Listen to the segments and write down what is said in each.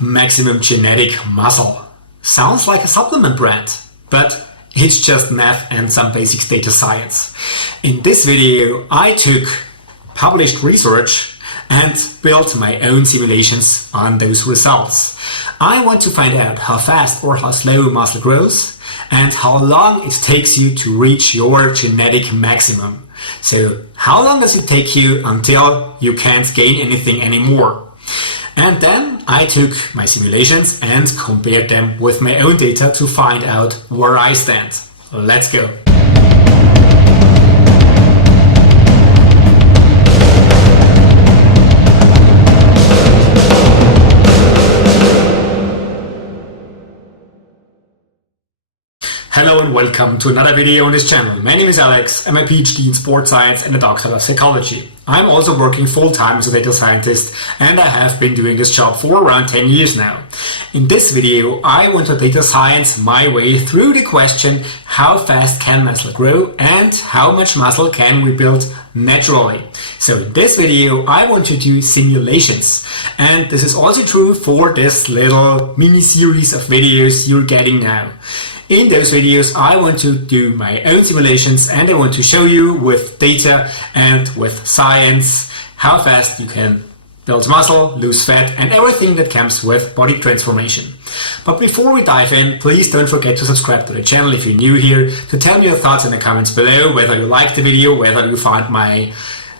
Maximum genetic muscle. Sounds like a supplement brand, but it's just math and some basic data science. In this video, I took published research and built my own simulations on those results. I want to find out how fast or how slow muscle grows and how long it takes you to reach your genetic maximum. So how long does it take you until you can't gain anything anymore? And then I took my simulations and compared them with my own data to find out where I stand. Let's go. Hello and welcome to another video on this channel. My name is Alex, I'm a PhD in sports science and a doctor of psychology. I'm also working full-time as a data scientist and I have been doing this job for around 10 years now. In this video, I want to data science my way through the question how fast can muscle grow and how much muscle can we build naturally. So in this video, I want to do simulations. And this is also true for this little mini series of videos you're getting now. In those videos, I want to do my own simulations and I want to show you with data and with science how fast you can build muscle, lose fat and everything that comes with body transformation. But before we dive in, please don't forget to subscribe to the channel if you're new here, to tell me your thoughts in the comments below, whether you liked the video, whether you find my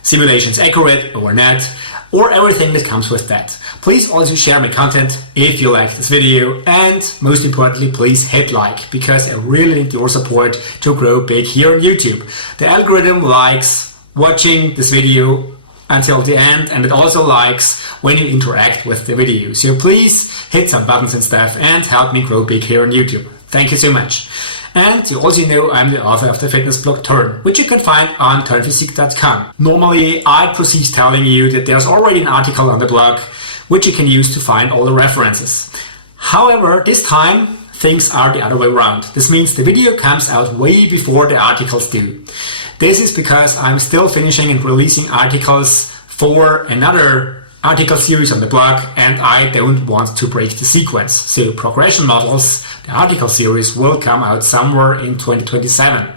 simulations accurate or not, or everything that comes with that. Please also share my content if you like this video and most importantly please hit like, because I really need your support to grow big here on YouTube. The algorithm likes watching this video until the end and it also likes when you interact with the video. So please hit some buttons and stuff and help me grow big here on YouTube. Thank you so much. And you also know I'm the author of the fitness blog Turn, which you can find on turnphysique.com. Normally I proceed telling you that there's already an article on the blog which you can use to find all the references. However, this time things are the other way around. This means the video comes out way before the articles do. This is because I'm still finishing and releasing articles for another article series on the blog and I don't want to break the sequence. So Progression Models, the article series, will come out somewhere in 2027.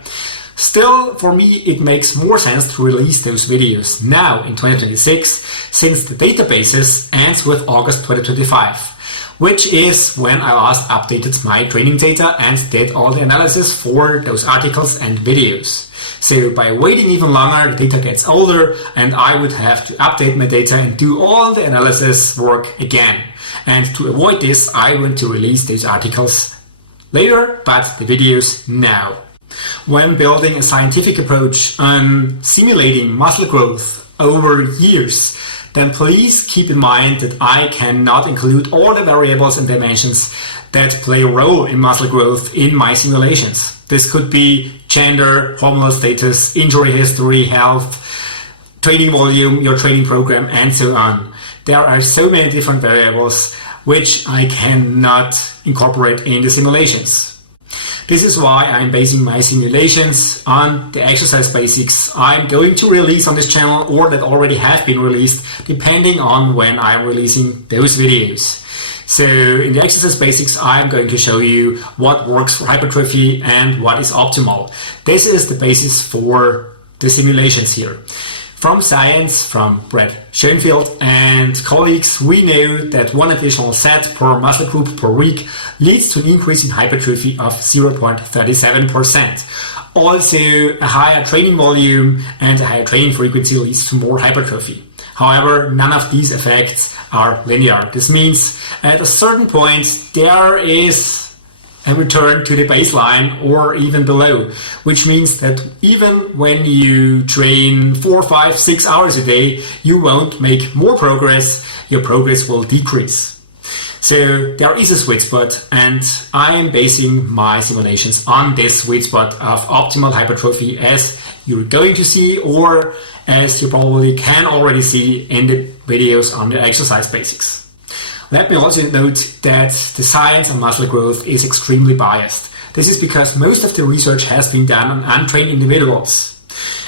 Still, for me, it makes more sense to release those videos now in 2026 since the databases ends with August 2025, which is when I last updated my training data and did all the analysis for those articles and videos. So by waiting even longer, the data gets older and I would have to update my data and do all the analysis work again. And to avoid this, I want to release those articles later, but the videos now. When building a scientific approach on simulating muscle growth over years, then please keep in mind that I cannot include all the variables and dimensions that play a role in muscle growth in my simulations. This could be gender, hormonal status, injury history, health, training volume, your training program, and so on. There are so many different variables which I cannot incorporate in the simulations. This is why I'm basing my simulations on the exercise basics I'm going to release on this channel or that already have been released depending on when I'm releasing those videos. So in the exercise basics I'm going to show you what works for hypertrophy and what is optimal. This is the basis for the simulations here. From science, from Brett Schoenfield and colleagues, we know that one additional set per muscle group per week leads to an increase in hypertrophy of 0.37%. Also, a higher training volume and a higher training frequency leads to more hypertrophy. However, none of these effects are linear. This means at a certain point there is a return to the baseline or even below, which means that even when you train 4, 5, 6 hours a day, you won't make more progress, your progress will decrease. So there is a sweet spot and I am basing my simulations on this sweet spot of optimal hypertrophy as you're going to see or as you probably can already see in the videos on the exercise basics. Let me also note that the science on muscle growth is extremely biased. This is because most of the research has been done on untrained individuals.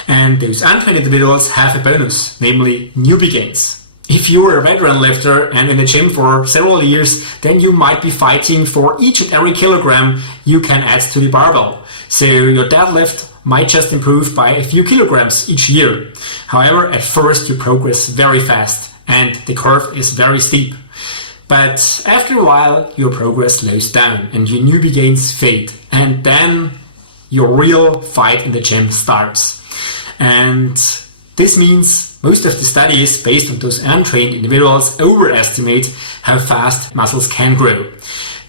And those untrained individuals have a bonus, namely newbie gains. If you're a veteran lifter and in the gym for several years, then you might be fighting for each and every kilogram you can add to the barbell. So your deadlift might just improve by a few kilograms each year. However, at first you progress very fast and the curve is very steep. But after a while, your progress slows down and your newbie gains fade. And then your real fight in the gym starts. And this means most of the studies based on those untrained individuals overestimate how fast muscles can grow.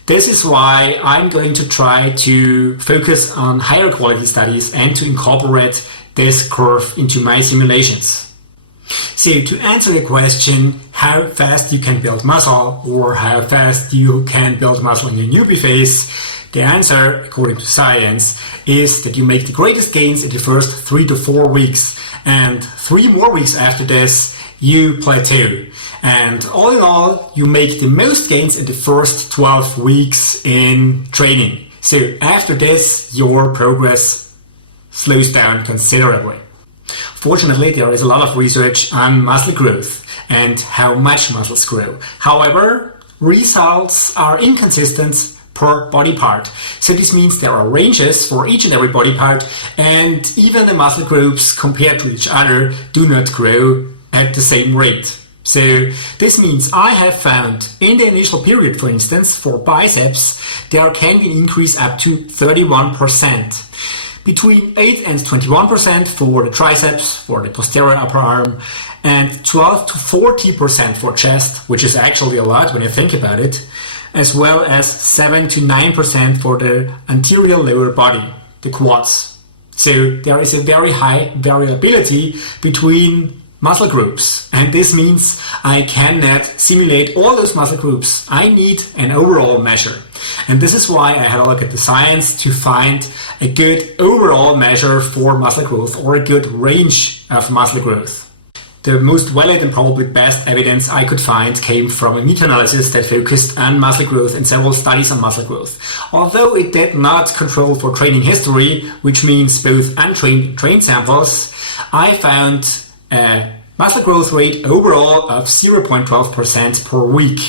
This is why I'm going to try to focus on higher quality studies and to incorporate this curve into my simulations. So to answer the question how fast you can build muscle or how fast you can build muscle in your newbie phase, the answer, according to science, is that you make the greatest gains in the first 3 to 4 weeks, and 3 more weeks after this you plateau. And all in all, you make the most gains in the first 12 weeks in training. So after this, your progress slows down considerably. Fortunately, there is a lot of research on muscle growth and how much muscles grow. However, results are inconsistent per body part. So this means there are ranges for each and every body part, and even the muscle groups compared to each other do not grow at the same rate. So this means I have found in the initial period, for instance, for biceps, there can be an increase up to 31%. Between 8 and 21% for the triceps, for the posterior upper arm, and 12 to 40% for chest, which is actually a lot when you think about it, as well as 7 to 9% for the anterior lower body, the quads. So there is a very high variability between muscle groups, and this means I cannot simulate all those muscle groups. I need an overall measure, and this is why I had a look at the science to find a good overall measure for muscle growth or a good range of muscle growth. The most valid and probably best evidence I could find came from a meta-analysis that focused on muscle growth and several studies on muscle growth. Although it did not control for training history, which means both untrained and trained samples, I found a muscle growth rate overall of 0.12% per week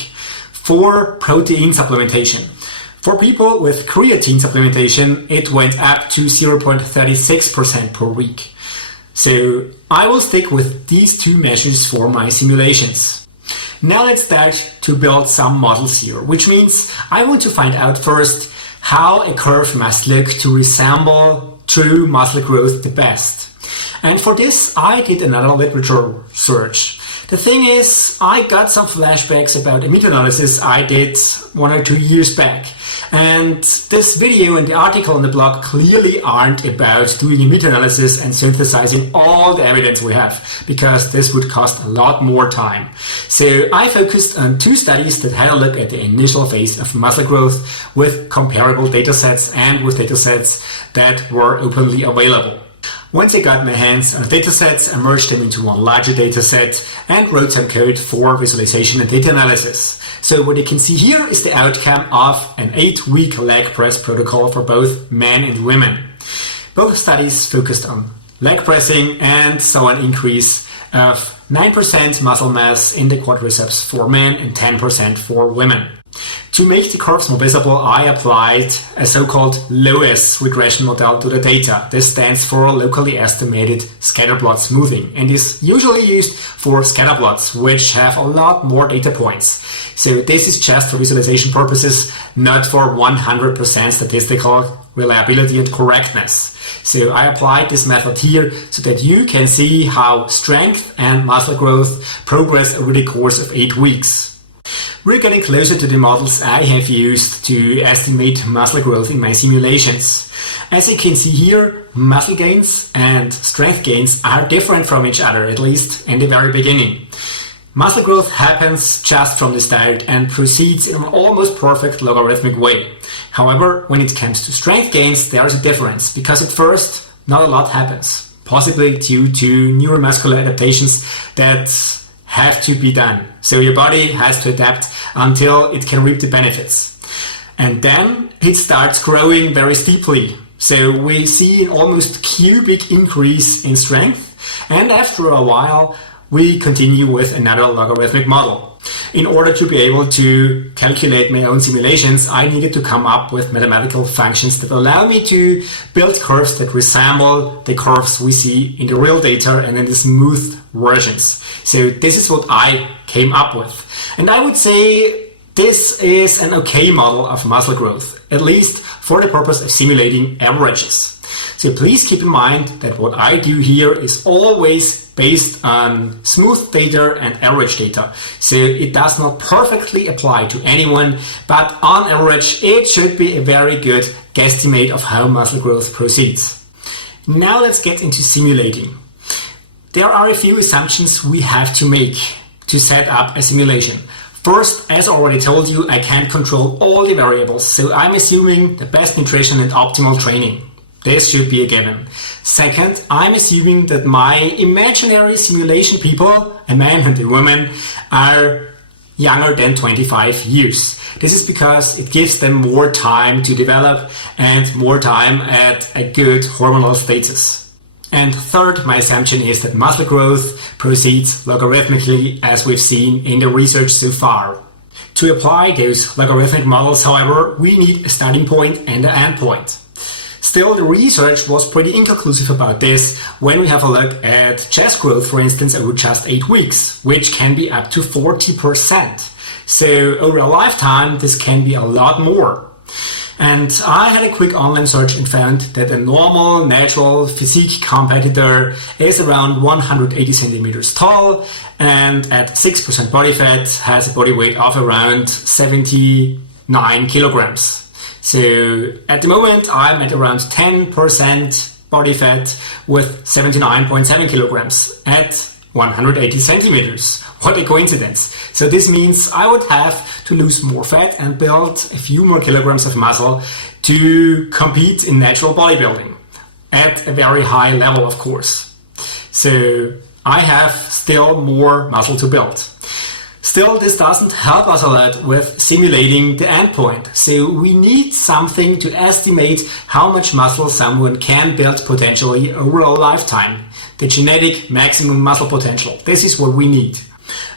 for protein supplementation. For people with creatine supplementation, it went up to 0.36% per week. So I will stick with these 2 measures for my simulations. Now let's start to build some models here, which means I want to find out first how a curve must look to resemble true muscle growth the best. And for this, I did another literature search. The thing is, I got some flashbacks about a meta-analysis I did 1 or 2 years back. And this video and the article on the blog clearly aren't about doing a meta-analysis and synthesizing all the evidence we have, because this would cost a lot more time. So I focused on 2 studies that had a look at the initial phase of muscle growth with comparable datasets and with datasets that were openly available. Once I got my hands on the datasets, I merged them into one larger dataset and wrote some code for visualization and data analysis. So what you can see here is the outcome of an 8-week leg press protocol for both men and women. Both studies focused on leg pressing and saw an increase of 9% muscle mass in the quadriceps for men and 10% for women. To make the curves more visible, I applied a so-called Loess regression model to the data. This stands for locally estimated scatterplot smoothing and is usually used for scatterplots, which have a lot more data points. So this is just for visualization purposes, not for 100% statistical reliability and correctness. So I applied this method here so that you can see how strength and muscle growth progress over the course of 8 weeks. We're getting closer to the models I have used to estimate muscle growth in my simulations. As you can see here, muscle gains and strength gains are different from each other, at least in the very beginning. Muscle growth happens just from the start and proceeds in an almost perfect logarithmic way. However, when it comes to strength gains, there is a difference, because at first not a lot happens, possibly due to neuromuscular adaptations that have to be done. So your body has to adapt until it can reap the benefits. And then it starts growing very steeply. So we see an almost cubic increase in strength. And after a while, we continue with another logarithmic model. In order to be able to calculate my own simulations, I needed to come up with mathematical functions that allow me to build curves that resemble the curves we see in the real data and in the smooth versions. So this is what I came up with. And I would say this is an okay model of muscle growth, at least for the purpose of simulating averages. So please keep in mind that what I do here is always based on smooth data and average data. So it does not perfectly apply to anyone, but on average it should be a very good guesstimate of how muscle growth proceeds. Now let's get into simulating. There are a few assumptions we have to make to set up a simulation. First, as already told you, I can't control all the variables, so I'm assuming the best nutrition and optimal training. This should be a given. Second, I'm assuming that my imaginary simulation people, a man and a woman, are younger than 25 years. This is because it gives them more time to develop and more time at a good hormonal status. And third, my assumption is that muscle growth proceeds logarithmically, as we've seen in the research so far. To apply those logarithmic models, however, we need a starting point and an end point. Still, the research was pretty inconclusive about this when we have a look at chest growth, for instance, over just 8 weeks, which can be up to 40%. So over a lifetime, this can be a lot more. And I had a quick online search and found that a normal, natural physique competitor is around 180 centimeters tall and at 6% body fat has a body weight of around 79 kilograms. So at the moment I'm at around 10% body fat with 79.7 kilograms at 180 centimeters. What a coincidence. So this means I would have to lose more fat and build a few more kilograms of muscle to compete in natural bodybuilding at a very high level, of course. So I have still more muscle to build. Still, this doesn't help us a lot with simulating the endpoint. So we need something to estimate how much muscle someone can build potentially over a lifetime. The genetic maximum muscle potential. This is what we need.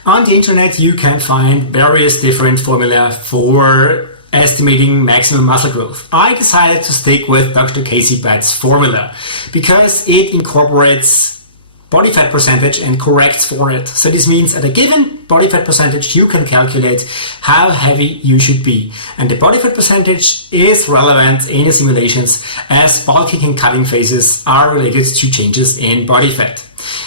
On the internet you can find various different formula for estimating maximum muscle growth. I decided to stick with Dr. Casey Butt's formula because it incorporates body fat percentage and corrects for it. So this means at a given body fat percentage you can calculate how heavy you should be. And the body fat percentage is relevant in the simulations as bulking and cutting phases are related to changes in body fat.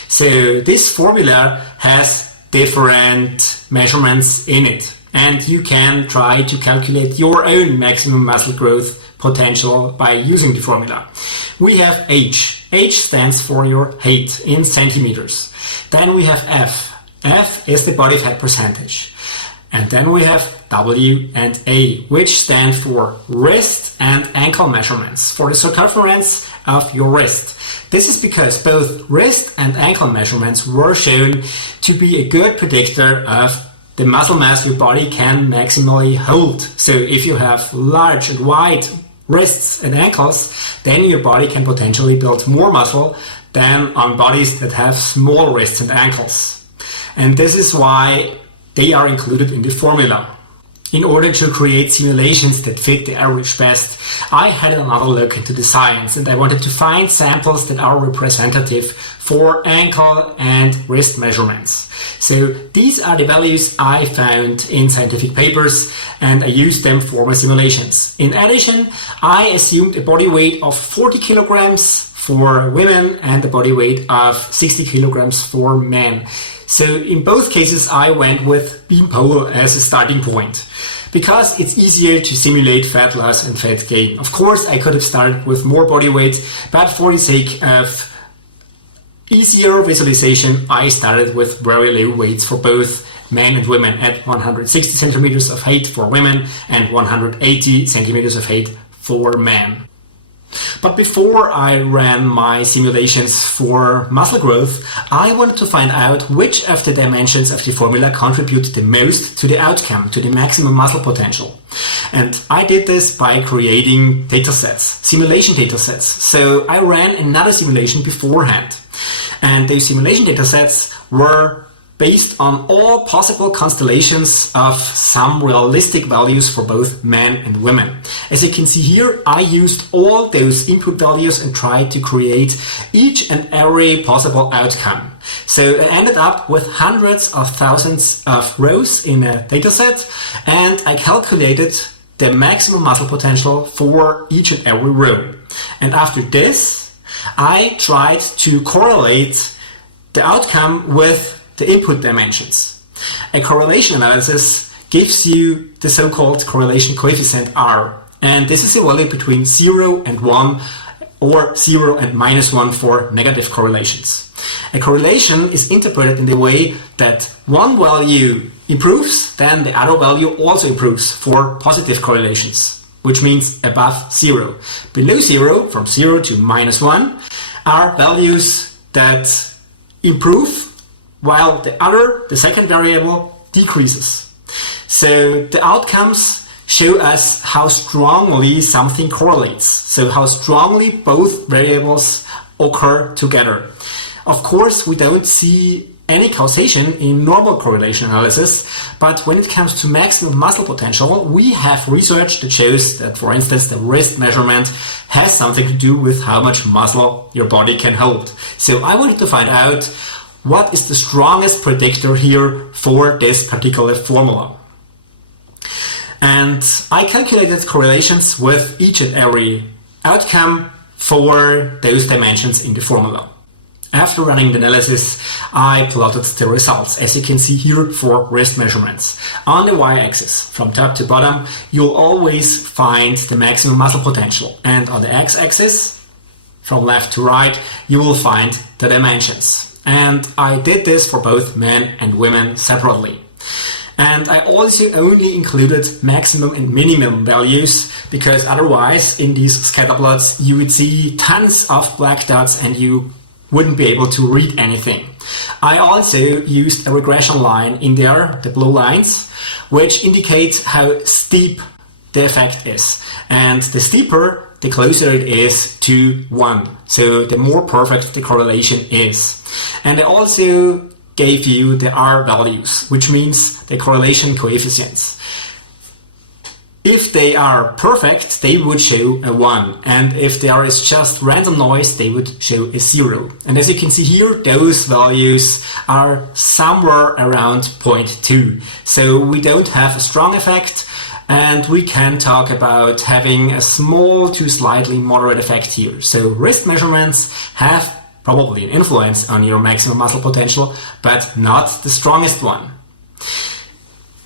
So this formula has different measurements in it. And you can try to calculate your own maximum muscle growth potential by using the formula. We have H. H stands for your height in centimeters. Then we have F. F is the body fat percentage. And then we have W and A, which stand for wrist and ankle measurements for the circumference of your wrist. This is because both wrist and ankle measurements were shown to be a good predictor of the muscle mass your body can maximally hold. So if you have large and wide wrists and ankles, then your body can potentially build more muscle than on bodies that have small wrists and ankles. And this is why they are included in the formula. In order to create simulations that fit the average best, I had another look into the science and I wanted to find samples that are representative for ankle and wrist measurements. So these are the values I found in scientific papers and I used them for my simulations. In addition, I assumed a body weight of 40 kilograms for women and a body weight of 60 kilograms for men. So in both cases I went with beam pole as a starting point because it's easier to simulate fat loss and fat gain. Of course I could have started with more body weight, but for the sake of easier visualization I started with very low weights for both men and women at 160 centimeters of height for women and 180 centimeters of height for men. But before I ran my simulations for muscle growth, I wanted to find out which of the dimensions of the formula contribute the most to the outcome, to the maximum muscle potential. And I did this by creating datasets, simulation datasets. So I ran another simulation beforehand. And those simulation datasets were based on all possible constellations of some realistic values for both men and women. As you can see here, I used all those input values and tried to create each and every possible outcome. So I ended up with hundreds of thousands of rows in a dataset, and I calculated the maximum muscle potential for each and every row. And after this, I tried to correlate the outcome with the input dimensions. A correlation analysis gives you the so-called correlation coefficient R, and this is a value between 0 and 1 or 0 and -1 for negative correlations. A correlation is interpreted in the way that one value improves, then the other value also improves for positive correlations, which means above 0. Below 0, from 0 to -1, are values that improve, while the second variable decreases. So the outcomes show us how strongly something correlates, so how strongly both variables occur together. Of course, we don't see any causation in normal correlation analysis, but when it comes to maximum muscle potential, we have research that shows that, for instance, the wrist measurement has something to do with how much muscle your body can hold. So I wanted to find out what is the strongest predictor here for this particular formula. And I calculated correlations with each and every outcome for those dimensions in the formula. After running the analysis, I plotted the results, as you can see here, for wrist measurements. On the y-axis, from top to bottom, you'll always find the maximum muscle potential. And on the x-axis, from left to right, you will find the dimensions. And I did this for both men and women separately. And I also only included maximum and minimum values, because otherwise in these scatter plots you would see tons of black dots and you wouldn't be able to read anything. I also used a regression line in there, the blue lines, which indicates how steep the effect is. And the steeper, the closer it is to 1. So the more perfect the correlation is. And I also gave you the R values, which means the correlation coefficients. If they are perfect, they would show a 1. And if there is just random noise, they would show a 0. And as you can see here, those values are somewhere around 0.2. So we don't have a strong effect, and we can talk about having a small to slightly moderate effect here. So wrist measurements have probably an influence on your maximum muscle potential, but not the strongest one.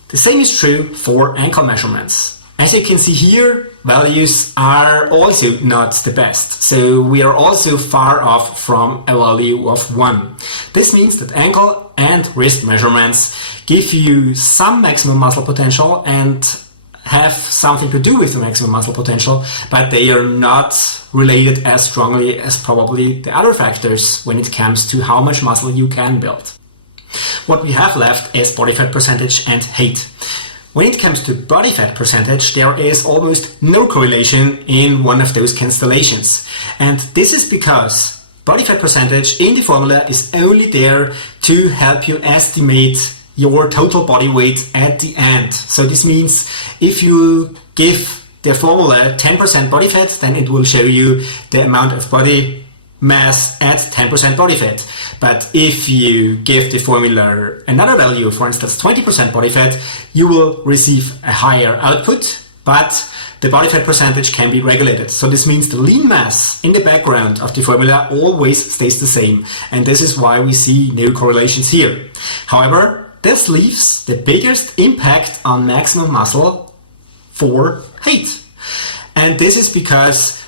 The same is true for ankle measurements. As you can see here, values are also not the best. So we are also far off from a value of 1. This means that ankle and wrist measurements give you some maximum muscle potential and have something to do with the maximum muscle potential, but they are not related as strongly as probably the other factors when it comes to how much muscle you can build. What we have left is body fat percentage and height. When it comes to body fat percentage, there is almost no correlation in one of those constellations. And this is because body fat percentage in the formula is only there to help you estimate your total body weight at the end. So this means if you give the formula 10% body fat, then it will show you the amount of body mass at 10% body fat. But if you give the formula another value, for instance 20% body fat, you will receive a higher output, but the body fat percentage can be regulated. So this means the lean mass in the background of the formula always stays the same. And this is why we see no correlations here. However, this leaves the biggest impact on maximum muscle for height. And this is because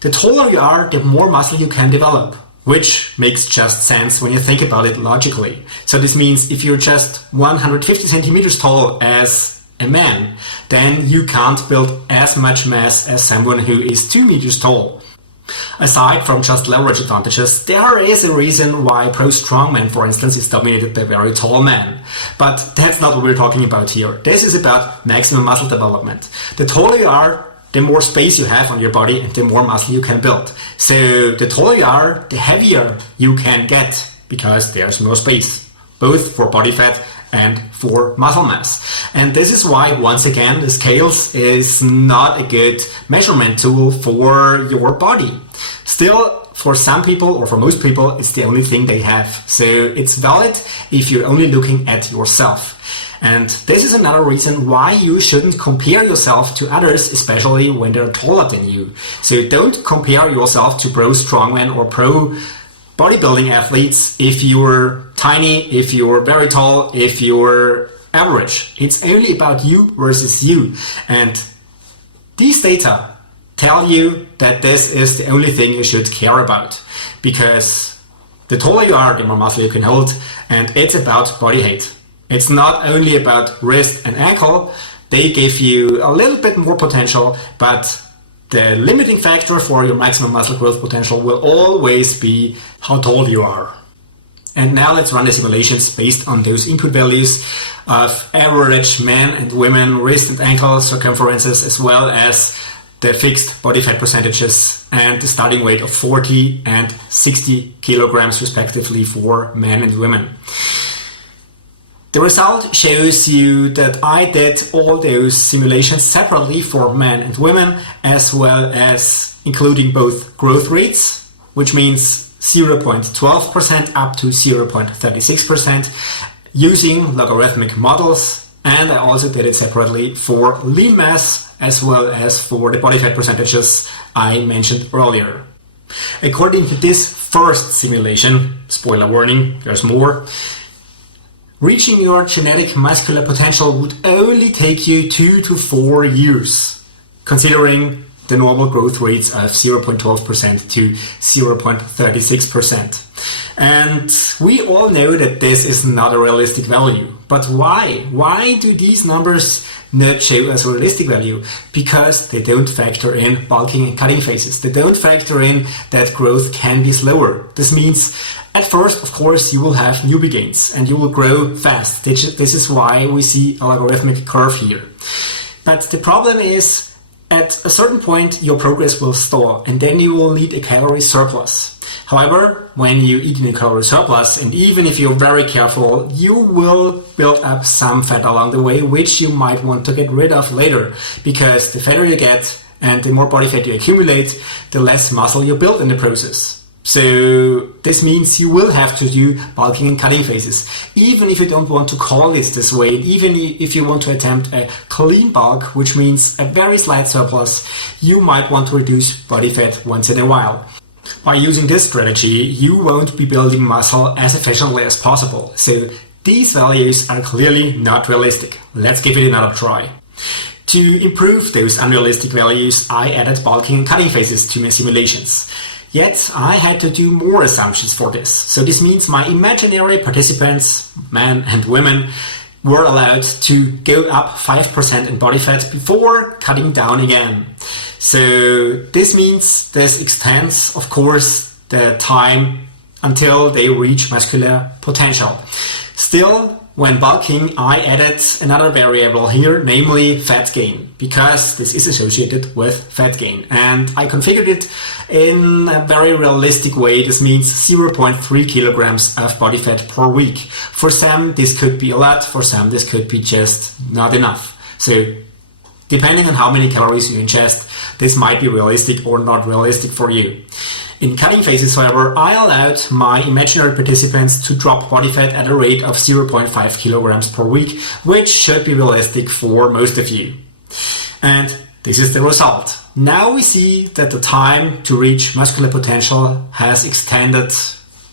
the taller you are, the more muscle you can develop, which makes just sense when you think about it logically. So this means if you're just 150 centimeters tall as a man, then you can't build as much mass as someone who is 2 meters tall. Aside from just leverage advantages, there is a reason why pro strongman, for instance, is dominated by very tall men. But that's not what we're talking about here. This is about maximum muscle development. The taller you are, the more space you have on your body and the more muscle you can build. So the taller you are, the heavier you can get. because there's more space, both for body fat and for muscle mass. And this is why, once again, the scales is not a good measurement tool for your body. Still, for some people, or for most people, it's the only thing they have. So it's valid if you're only looking at yourself. And this is another reason why you shouldn't compare yourself to others, especially when they're taller than you. So don't compare yourself to pro strongmen or pro bodybuilding athletes if you're tiny, if you're very tall, if you're average. It's only about you versus you. And these data tell you that this is the only thing you should care about, because the taller you are, the more muscle you can hold, and it's about body height. It's not only about wrist and ankle. They give you a little bit more potential, but the limiting factor for your maximum muscle growth potential will always be how tall you are. And now let's run the simulations based on those input values of average men and women wrist and ankle circumferences, as well as the fixed body fat percentages and the starting weight of 40 and 60 kilograms respectively for men and women. The result shows you that I did all those simulations separately for men and women, as well as including both growth rates, which means 0.12% up to 0.36%, using logarithmic models, and I also did it separately for lean mass as well as for the body fat percentages I mentioned earlier. According to this first simulation, spoiler warning, there's more, reaching your genetic muscular potential would only take you 2 to 4 years, considering the normal growth rates of 0.12% to 0.36%. And we all know that this is not a realistic value. But why? Why do these numbers not show as a realistic value? Because they don't factor in bulking and cutting phases. They don't factor in that growth can be slower. This means at first, of course, you will have newbie gains and you will grow fast. This is why we see a logarithmic curve here. But the problem is, at a certain point, your progress will stall, and then you will need a calorie surplus. However, when you eat in a calorie surplus, and even if you're very careful, you will build up some fat along the way, which you might want to get rid of later, because the fatter you get and the more body fat you accumulate, the less muscle you build in the process. So this means you will have to do bulking and cutting phases, even if you don't want to call it this way, even if you want to attempt a clean bulk, which means a very slight surplus, you might want to reduce body fat once in a while. By using this strategy, you won't be building muscle as efficiently as possible. So these values are clearly not realistic. Let's give it another try. To improve those unrealistic values, I added bulking and cutting phases to my simulations. Yet I had to do more assumptions for this. So this means my imaginary participants, men and women, were allowed to go up 5% in body fat before cutting down again. So this means this extends, of course, the time until they reach muscular potential. Still, when bulking, I added another variable here, namely fat gain, because this is associated with fat gain. And I configured it in a very realistic way. This means 0.3 kilograms of body fat per week. For some, this could be a lot. For some, this could be just not enough. So depending on how many calories you ingest, this might be realistic or not realistic for you. In cutting phases, however, I allowed my imaginary participants to drop body fat at a rate of 0.5 kilograms per week, which should be realistic for most of you. And this is the result. Now we see that the time to reach muscular potential has extended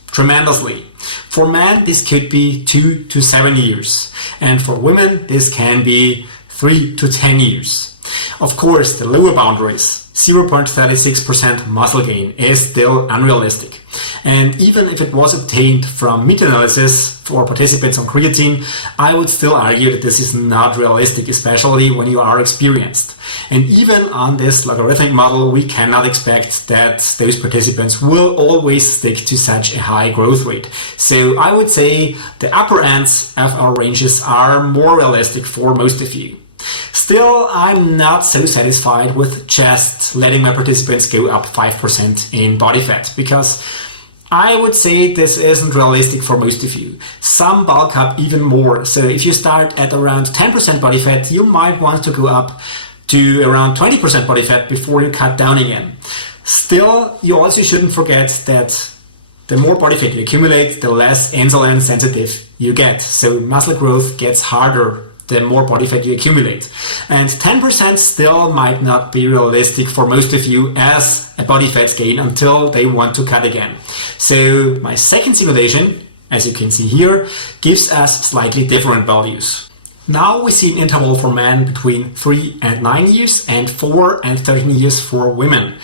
tremendously. For men, this could be 2 to 7 years. And for women, this can be 3 to 10 years. Of course, the lower boundaries, 0.36% muscle gain, is still unrealistic. And even if it was obtained from meta-analysis for participants on creatine, I would still argue that this is not realistic, especially when you are experienced. And even on this logarithmic model, we cannot expect that those participants will always stick to such a high growth rate. So I would say the upper ends of our ranges are more realistic for most of you. Still, I'm not so satisfied with just letting my participants go up 5% in body fat, because I would say this isn't realistic for most of you. Some bulk up even more. So if you start at around 10% body fat, you might want to go up to around 20% body fat before you cut down again. Still, you also shouldn't forget that the more body fat you accumulate, the less insulin sensitive you get. So muscle growth gets harder the more body fat you accumulate. And 10% still might not be realistic for most of you as a body fat gain until they want to cut again. So my second simulation, as you can see here, gives us slightly different values. Now we see an interval for men between 3 and 9 years and 4 and 13 years for women.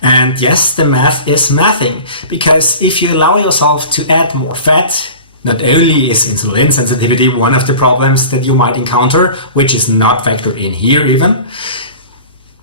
And yes, the math is mathing, because if you allow yourself to add more fat, not only is insulin sensitivity one of the problems that you might encounter, which is not factored in here even,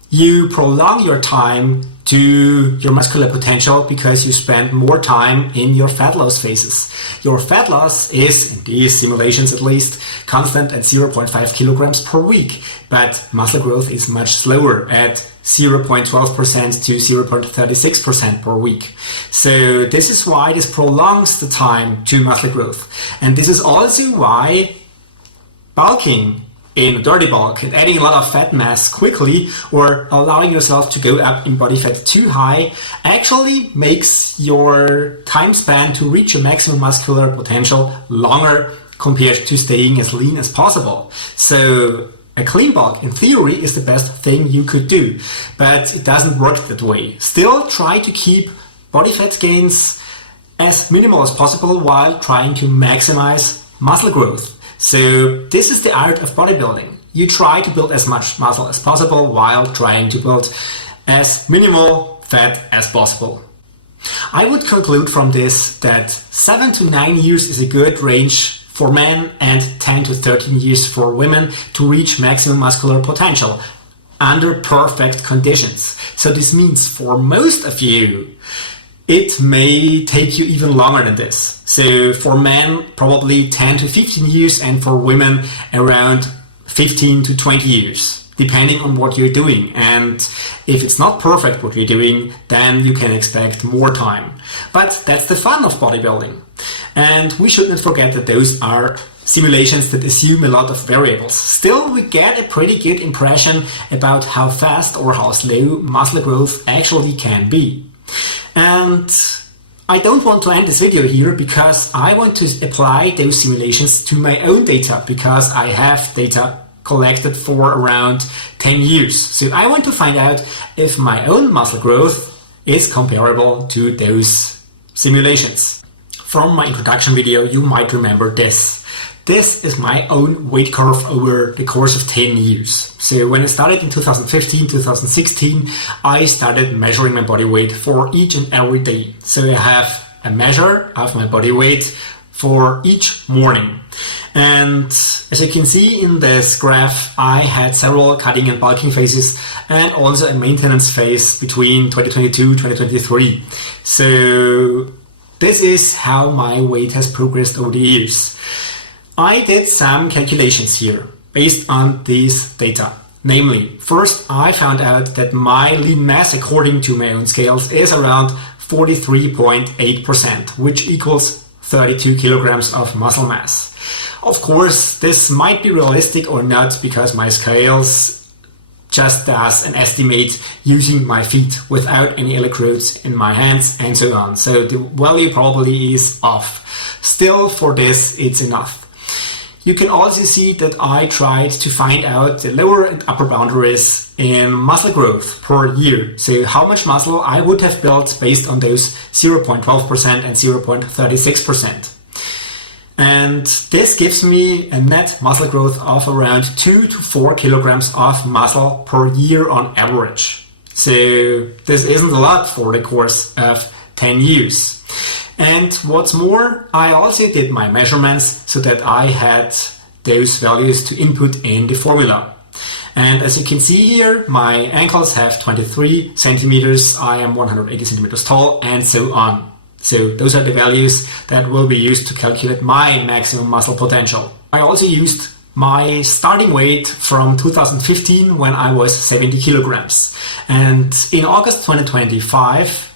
you prolong your time to your muscular potential because you spend more time in your fat loss phases. Your fat loss is, in these simulations at least, constant at 0.5 kilograms per week, but muscle growth is much slower at 0.12% to 0.36% per week. So this is why this prolongs the time to muscle growth. And this is also why bulking in a dirty bulk and adding a lot of fat mass quickly or allowing yourself to go up in body fat too high actually makes your time span to reach your maximum muscular potential longer compared to staying as lean as possible. So a clean bulk, in theory, is the best thing you could do, but it doesn't work that way. Still, try to keep body fat gains as minimal as possible while trying to maximize muscle growth. So this is the art of bodybuilding. You try to build as much muscle as possible while trying to build as minimal fat as possible. I would conclude from this that 7 to 9 years is a good range for men and 10 to 13 years for women to reach maximum muscular potential under perfect conditions. So this means for most of you, it may take you even longer than this. So for men, probably 10 to 15 years, and for women, around 15 to 20 years, depending on what you're doing. And if it's not perfect what you're doing, then you can expect more time. But that's the fun of bodybuilding. And we shouldn't forget that those are simulations that assume a lot of variables. Still, we get a pretty good impression about how fast or how slow muscle growth actually can be. And I don't want to end this video here because I want to apply those simulations to my own data, because I have data collected for around 10 years. So I want to find out if my own muscle growth is comparable to those simulations. From my introduction video, you might remember this. This is my own weight curve over the course of 10 years. So when I started in 2015, 2016, I started measuring my body weight for each and every day. So I have a measure of my body weight for each morning. And as you can see in this graph, I had several cutting and bulking phases and also a maintenance phase between 2022 and 2023. So this is how my weight has progressed over the years. I did some calculations here based on these data. Namely, first I found out that my lean mass according to my own scales is around 43.8%, which equals 32 kilograms of muscle mass. Of course, this might be realistic or not because my scales just does an estimate using my feet without any electrodes in my hands and so on. So the value probably is off. Still, for this, it's enough. You can also see that I tried to find out the lower and upper boundaries in muscle growth per year. So how much muscle I would have built based on those 0.12% and 0.36%. And this gives me a net muscle growth of around 2 to 4 kilograms of muscle per year on average. So this isn't a lot for the course of 10 years. And what's more, I also did my measurements so that I had those values to input in the formula. And as you can see here, my ankles have 23 centimeters, I am 180 centimeters tall, and so on. So those are the values that will be used to calculate my maximum muscle potential. I also used my starting weight from 2015 when I was 70 kilograms. And in August 2025,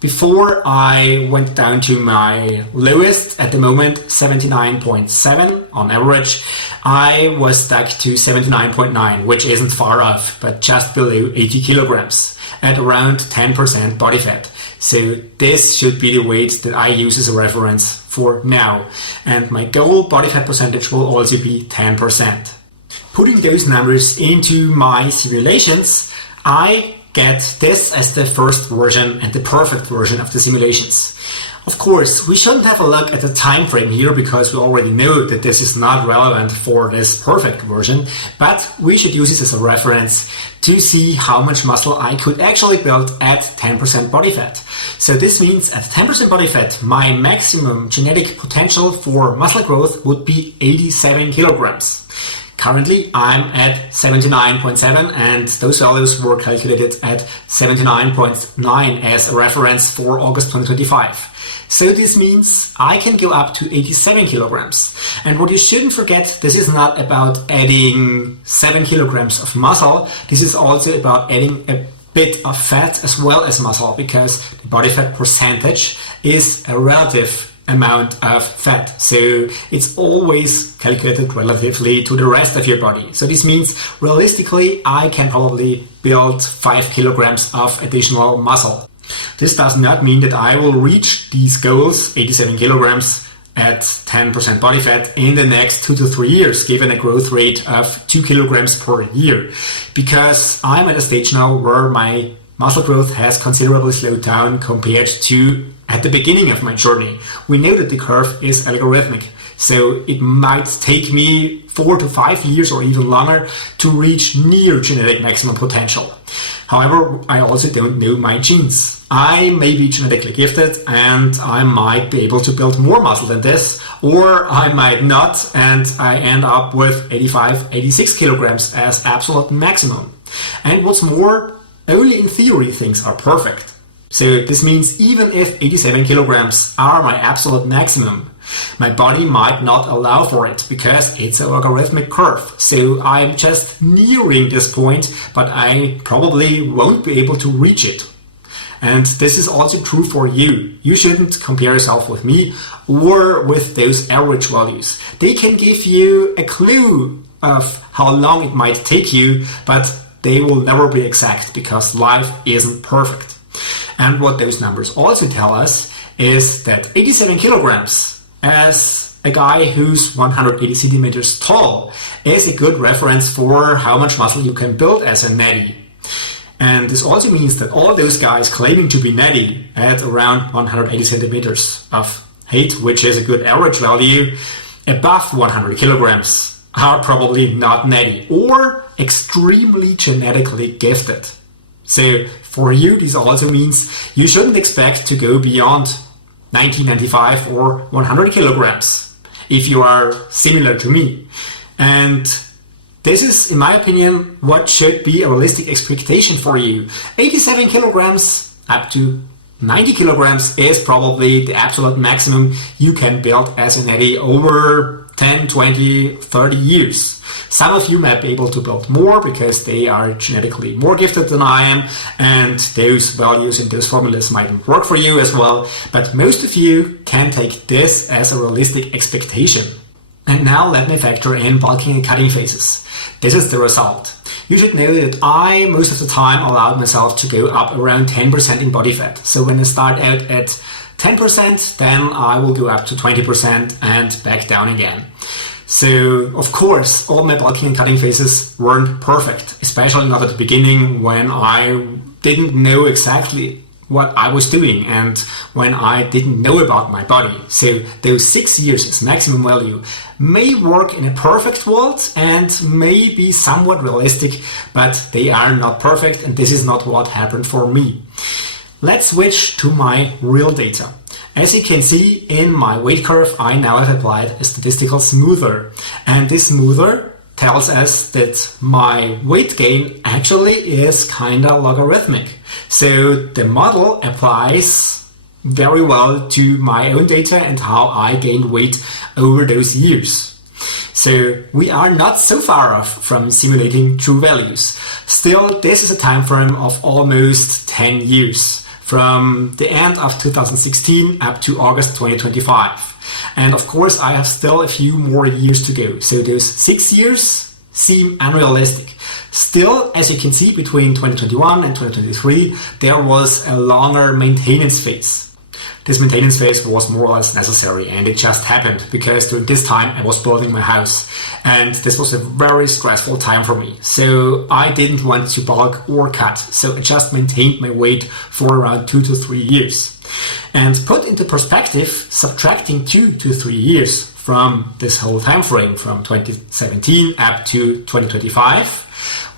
Before I went down to my lowest, at the moment 79.7 on average, I was stuck to 79.9, which isn't far off, but just below 80 kilograms at around 10% body fat. So this should be the weight that I use as a reference for now. And my goal body fat percentage will also be 10%. Putting those numbers into my simulations, I get this as the first version and the perfect version of the simulations. Of course, we shouldn't have a look at the time frame here because we already know that this is not relevant for this perfect version, but we should use this as a reference to see how much muscle I could actually build at 10% body fat. So this means at 10% body fat, my maximum genetic potential for muscle growth would be 87 kilograms. Currently, I'm at 79.7 and those values were calculated at 79.9 as a reference for August 2025. So this means I can go up to 87 kilograms. And what you shouldn't forget, this is not about adding 7 kilograms of muscle. This is also about adding a bit of fat as well as muscle, because the body fat percentage is a relative amount of fat. So it's always calculated relatively to the rest of your body. So this means realistically, I can probably build 5 kilograms of additional muscle. This does not mean that I will reach these goals, 87 kilograms at 10% body fat, in the next 2 to 3 years, given a growth rate of 2 kilograms per year, because I'm at a stage now where my muscle growth has considerably slowed down compared to at the beginning of my journey. We know that the curve is algorithmic, so it might take me 4 to 5 years or even longer to reach near genetic maximum potential. However, I also don't know my genes. I may be genetically gifted and I might be able to build more muscle than this, or I might not and I end up with 85, 86 kilograms as absolute maximum. And what's more, only in theory things are perfect. So this means even if 87 kilograms are my absolute maximum, my body might not allow for it because it's a logarithmic curve. So I'm just nearing this point, but I probably won't be able to reach it. And this is also true for you. You shouldn't compare yourself with me or with those average values. They can give you a clue of how long it might take you, but they will never be exact because life isn't perfect. And what those numbers also tell us is that 87 kilograms as a guy who's 180 centimeters tall is a good reference for how much muscle you can build as a natty. And this also means that all those guys claiming to be natty at around 180 centimeters of height, which is a good average value, above 100 kilograms are probably not natty or extremely genetically gifted. So for you, this also means you shouldn't expect to go beyond 1995 or 100 kilograms if you are similar to me. And this is, in my opinion, what should be a realistic expectation for you. 87 kilograms up to 90 kilograms is probably the absolute maximum you can build as a natty over 10, 20, 30 years. Some of you might be able to build more because they are genetically more gifted than I am, and those values and those formulas might work for you as well, but most of you can take this as a realistic expectation. And now let me factor in bulking and cutting phases. This is the result. You should know that I, most of the time, allowed myself to go up around 10% in body fat. So when I start out at 10%, then I will go up to 20% and back down again. So, of course, all my bulking and cutting phases weren't perfect, especially not at the beginning when I didn't know exactly what I was doing and when I didn't know about my body. So those 6 years as maximum value may work in a perfect world and may be somewhat realistic, but they are not perfect, and this is not what happened for me. Let's switch to my real data. As you can see in my weight curve, I now have applied a statistical smoother, and this smoother tells us that my weight gain actually is kinda logarithmic. So the model applies very well to my own data and how I gained weight over those years. So we are not so far off from simulating true values. Still, this is a time frame of almost 10 years from the end of 2016 up to August 2025. And of course, I have still a few more years to go. So those 6 years seem unrealistic. Still, as you can see, between 2021 and 2023, there was a longer maintenance phase. This maintenance phase was more or less necessary, and it just happened because during this time I was building my house, and this was a very stressful time for me. So I didn't want to bulk or cut, so I just maintained my weight for around 2 to 3 years. And put into perspective, subtracting 2 to 3 years from this whole time frame, from 2017 up to 2025,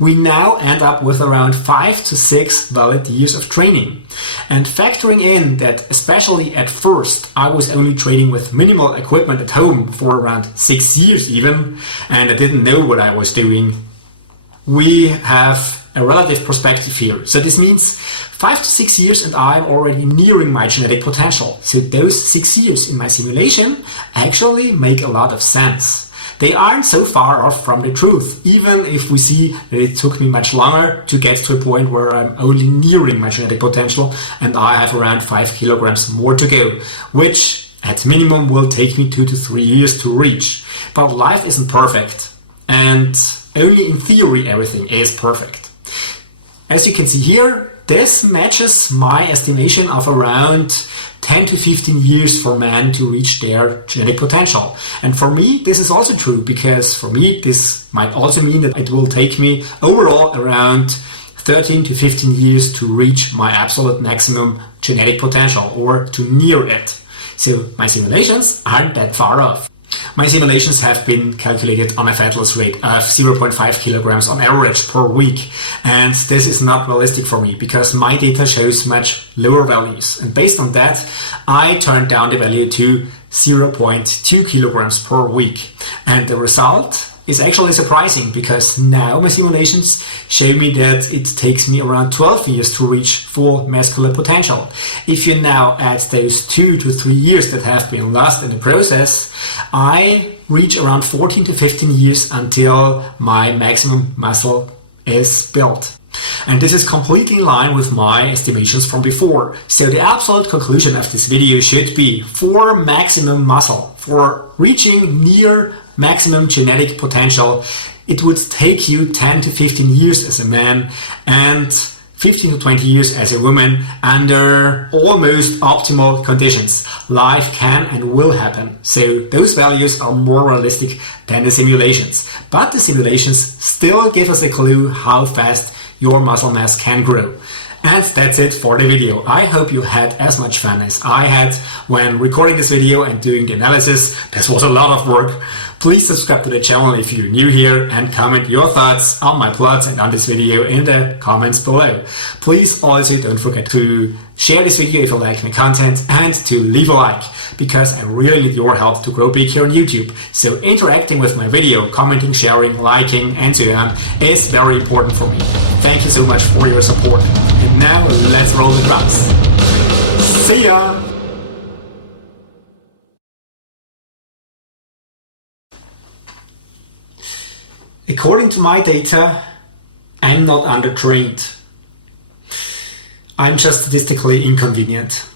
we now end up with around 5 to 6 valid years of training. And factoring in that, especially at first, I was only training with minimal equipment at home for around 6 years even, and I didn't know what I was doing, we have a relative perspective here. So this means 5 to 6 years and I'm already nearing my genetic potential. So those 6 years in my simulation actually make a lot of sense. They aren't so far off from the truth, even if we see that it took me much longer to get to a point where I'm only nearing my genetic potential and I have around 5 kilograms more to go, which at minimum will take me 2 to 3 years to reach. But life isn't perfect, and only in theory everything is perfect. As you can see here, this matches my estimation of around 10 to 15 years for men to reach their genetic potential. And for me, this is also true, because for me, this might also mean that it will take me overall around 13 to 15 years to reach my absolute maximum genetic potential, or to near it. So my simulations aren't that far off. My simulations have been calculated on a fat loss rate of 0.5 kilograms on average per week, and this is not realistic for me because my data shows much lower values, and based on that I turned down the value to 0.2 kilograms per week, and the result is actually surprising because now my simulations show me that it takes me around 12 years to reach full muscular potential. If you now add those 2 to 3 years that have been lost in the process, I reach around 14 to 15 years until my maximum muscle is built. And this is completely in line with my estimations from before. So the absolute conclusion of this video should be, for maximum muscle, for reaching near maximum genetic potential, it would take you 10 to 15 years as a man and 15 to 20 years as a woman under almost optimal conditions. Life can and will happen. So those values are more realistic than the simulations. But the simulations still give us a clue how fast your muscle mass can grow. And that's it for the video. I hope you had as much fun as I had when recording this video and doing the analysis. This was a lot of work. Please subscribe to the channel if you're new here and comment your thoughts on my plots and on this video in the comments below. Please also don't forget to share this video if you like my content and to leave a like, because I really need your help to grow big here on YouTube. So interacting with my video, commenting, sharing, liking and so on is very important for me. Thank you so much for your support. And now let's roll the drums. See ya! According to my data, I'm not undertrained. I'm just statistically inconvenient.